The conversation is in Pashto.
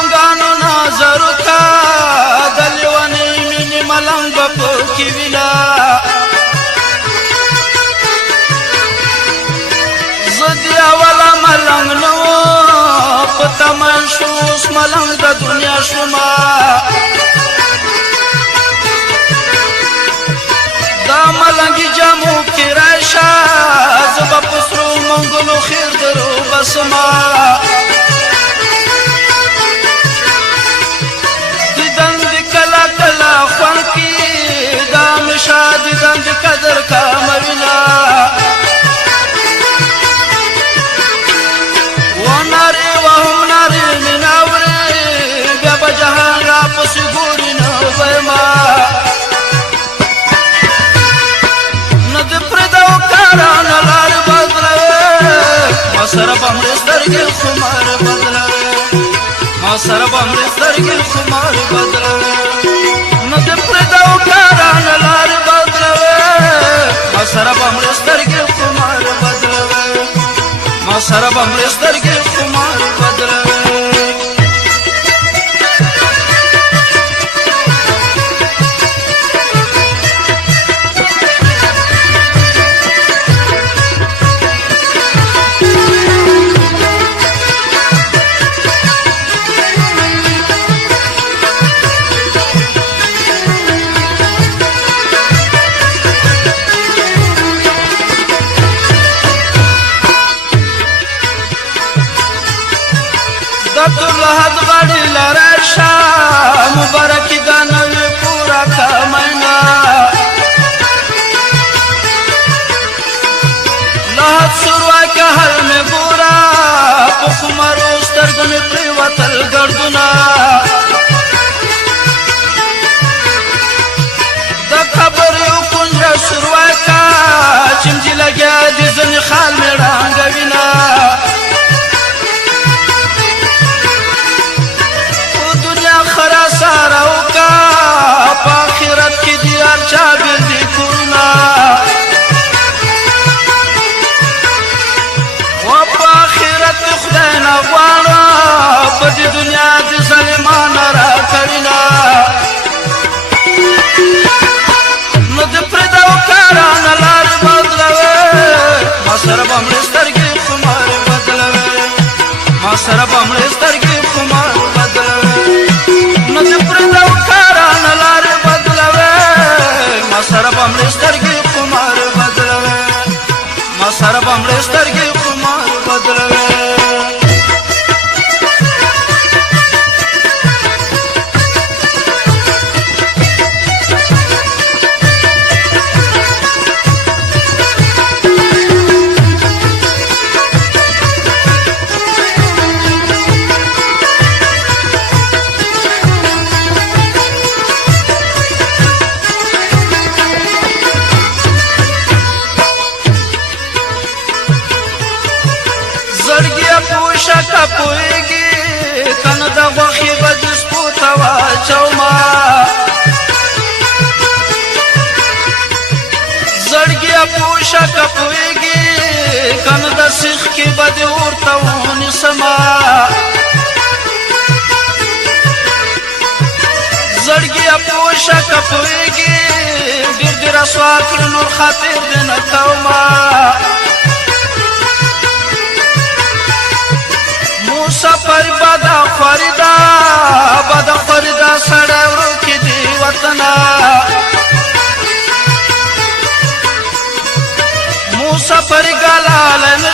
ملنګانو نظر کا د لیونی مینې ملنګ به پکې وینا زه د اوله ملنګ نه وم په تمن شو اوس ملنګ د دنیا شومه دا ملنګي جامو کې راشه زه به په سرو منګلو خیر درو بسمه دیدن د کله کله خوند کې دا همیشه دیدن د قدر کاموینه ونارې وهم نارې مې ناورې بیا به جهان را پسې ګوري نه ویمه ما سره به مړې سترګې خمار بدلوي ما سره به مړې سترګې خمار بدلوي نه د پرېږده کارانه لارې بدلوي ما سره به مړې سترګې خمار بدلوي ما سره به مړې سترګې خمار بدلوي لحد غړي لره شا مبارک دا نوې پورا کمنا لحد سروا که هر مې ګورا په خمرو سترګو مې پرېوتل ګردونه د خبر یو کنجره سروا کا چمجي لګیا د ځنې خال مې ړانګوینه چابر دی کورنا و په آخرت خدای نه غواړه په دې دنیا د ظالمانه راکوینه نو د پرېږده کارانه لارې بدلوي ما سره به مړې سترګې خمار بدلوي ما سره به مړې سترګې خمار بدلوي نو د پرېږده کارانه لارې ما سره به مړې سترګې خمار بدلوي ما سره به مړې سترګې خمار بدلوي شکه پوهېږي کنه د غوښې به د سپو ته واچومه زړګیه په شکه پوهېږي کنه د سیخ کې به د اور ته ونیسمه زړګیه په شکه پوهېږي ډېر دې رسوا کړي نور خاطر دې نه کومه سفر بدا خریدا سړی ورکې دی وطنه مو سفر ګلالی نشته